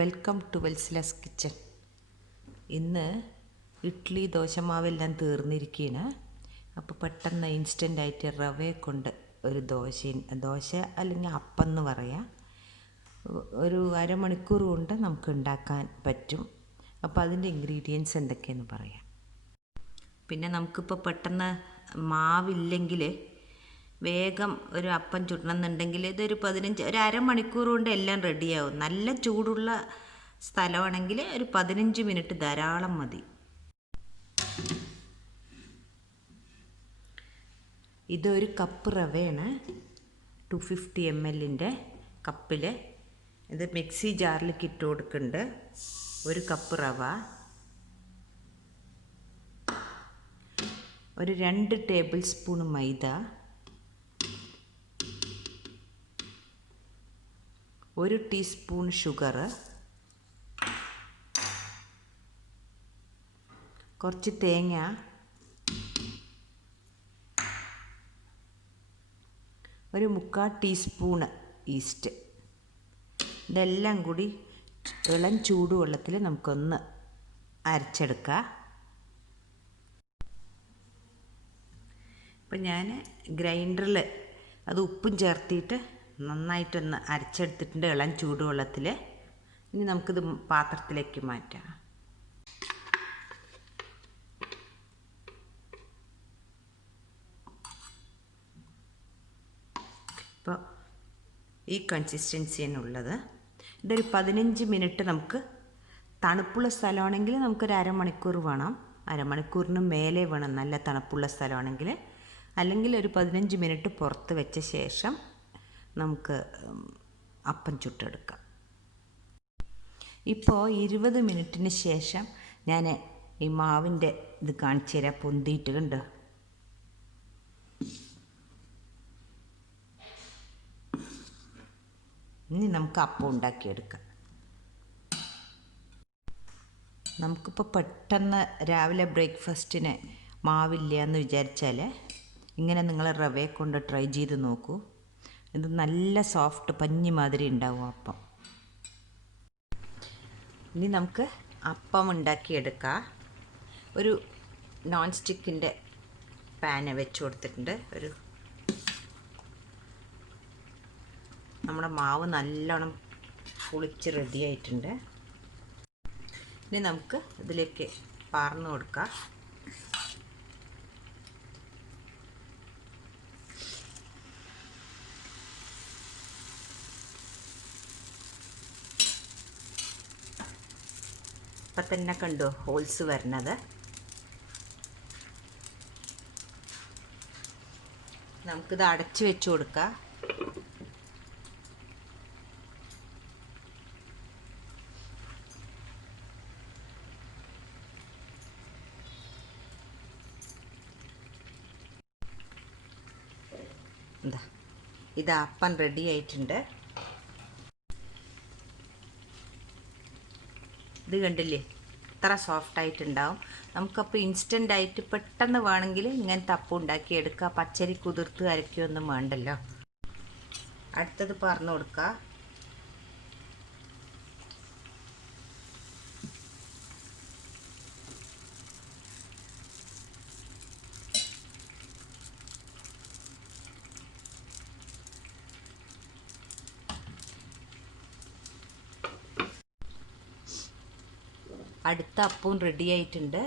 Welcome to വെൽസ്ലാസ് kitchen. ഇന്ന് ഇഡ്ഡലി ദോശമാവെല്ലാം തീർന്നിരിക്കുകയാണ്. അപ്പോൾ പെട്ടെന്ന് ഇൻസ്റ്റൻ്റായിട്ട് റവയെ കൊണ്ട് ഒരു ദോശ അല്ലെങ്കിൽ അപ്പം എന്ന് പറയാം, ഒരു അരമണിക്കൂർ കൊണ്ട് നമുക്ക് ഉണ്ടാക്കാൻ പറ്റും. അപ്പോൾ അതിൻ്റെ ഇൻഗ്രീഡിയൻസ് എന്തൊക്കെയെന്ന് പറയാം. പിന്നെ നമുക്കിപ്പോൾ പെട്ടെന്ന് മാവില്ലെങ്കിൽ വേഗം ഒരു അപ്പം ചുടണമെന്നുണ്ടെങ്കിൽ ഇതൊരു ഒരു അരമണിക്കൂർ കൊണ്ട് എല്ലാം റെഡിയാവും. നല്ല ചൂടുള്ള സ്ഥലമാണെങ്കിൽ ഒരു 15 മിനിറ്റ് ധാരാളം മതി. ഇതൊരു കപ്പ് റവയാണ്, 250 ml കപ്പിൽ. ഇത് മിക്സി ജാറിലേക്ക് ഇട്ട് കൊടുക്കുന്നുണ്ട്. ഒരു കപ്പ് റവ, ഒരു 2 ടേബിൾ സ്പൂൺ മൈദ, ഒരു ടീസ്പൂൺ ഷുഗർ, കുറച്ച് തേങ്ങ, ഒരു 1/4 ടീസ്പൂൺ ഈസ്റ്റ്. ഇതെല്ലാം കൂടി ഇളം ചൂടുവെള്ളത്തിൽ നമുക്കൊന്ന് അരച്ചെടുക്കാം. ഇപ്പം ഞാൻ ഗ്രൈൻഡറിൽ അത് ഉപ്പും ചേർത്തിട്ട് നന്നായിട്ടൊന്ന് അരച്ചെടുത്തിട്ടുണ്ട് ഇളം ചൂടുവെള്ളത്തിൽ. ഇനി നമുക്കിത് പാത്രത്തിലേക്ക് മാറ്റാം. ഇപ്പോൾ ഈ കൺസിസ്റ്റൻസിയാണ് ഉള്ളത്. ഇതൊരു 15 മിനിറ്റ് നമുക്ക്, തണുപ്പുള്ള സ്ഥലമാണെങ്കിൽ നമുക്കൊരു അരമണിക്കൂർ വേണം, അരമണിക്കൂറിന് മേലെ വേണം നല്ല തണുപ്പുള്ള സ്ഥലമാണെങ്കിൽ. അല്ലെങ്കിൽ ഒരു 15 മിനിറ്റ് പുറത്ത് വെച്ച ശേഷം നമുക്ക് അപ്പം ചുട്ടെടുക്കാം. ഇപ്പോൾ 20 മിനിറ്റിന് ശേഷം ഞാൻ ഈ മാവിൻ്റെ ഇത് കാണിച്ചു തരാം. പൊന്തിയിട്ട് കണ്ട് ഇനി നമുക്ക് അപ്പം ഉണ്ടാക്കിയെടുക്കാം. നമുക്കിപ്പോൾ പെട്ടെന്ന് രാവിലെ ബ്രേക്ക്ഫാസ്റ്റിന് മാവില്ല എന്ന് വിചാരിച്ചാൽ ഇങ്ങനെ നിങ്ങൾ റവയെ കൊണ്ട് ട്രൈ ചെയ്ത് നോക്കൂ. ഇത് നല്ല സോഫ്റ്റ് പഞ്ഞി മാതിരി ഉണ്ടാവും അപ്പം. ഇനി നമുക്ക് അപ്പം ഉണ്ടാക്കിയെടുക്കാം. ഒരു നോൺ സ്റ്റിക്കിൻ്റെ പാന് വെച്ച് കൊടുത്തിട്ടുണ്ട്. നമ്മുടെ മാവ് നല്ലോണം പുളിച്ച് റെഡി ആയിട്ടുണ്ട്. ഇനി നമുക്ക് ഇതിലേക്ക് പാർന്ന് കൊടുക്കാം. ഇപ്പം തന്നെ കണ്ടു ഹോൾസ് വരുന്നത്. നമുക്കിത് അടച്ച് വെച്ച് കൊടുക്കാം. എന്താ, ഇത് അപ്പം റെഡി ആയിട്ടുണ്ട്. ഇത് കണ്ടില്ലേ, ഇത്ര സോഫ്റ്റായിട്ടുണ്ടാവും. നമുക്കപ്പോൾ ഇൻസ്റ്റൻ്റായിട്ട് പെട്ടെന്ന് വേണമെങ്കിൽ ഇങ്ങനത്തെ അപ്പം ഉണ്ടാക്കിയെടുക്കുക. പച്ചരി കുതിർത്ത് അരയ്ക്കുകയൊന്നും വേണ്ടല്ലോ. അടുത്തത് പറഞ്ഞു കൊടുക്കുക. അടുത്ത അപ്പവും റെഡി ആയിട്ടുണ്ട്.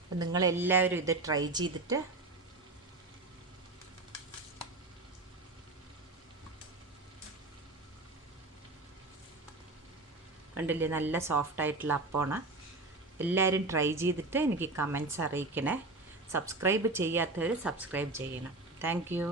അപ്പം നിങ്ങളെല്ലാവരും ഇത് ട്രൈ ചെയ്തിട്ട് കണ്ടില്ലേ, നല്ല സോഫ്റ്റായിട്ടുള്ള അപ്പമാണ്. എല്ലാവരും ട്രൈ ചെയ്തിട്ട് എനിക്ക് കമൻറ്റ്സ് അറിയിക്കണേ. സബ്സ്ക്രൈബ് ചെയ്യാത്തവർ സബ്സ്ക്രൈബ് ചെയ്യണം. Thank you.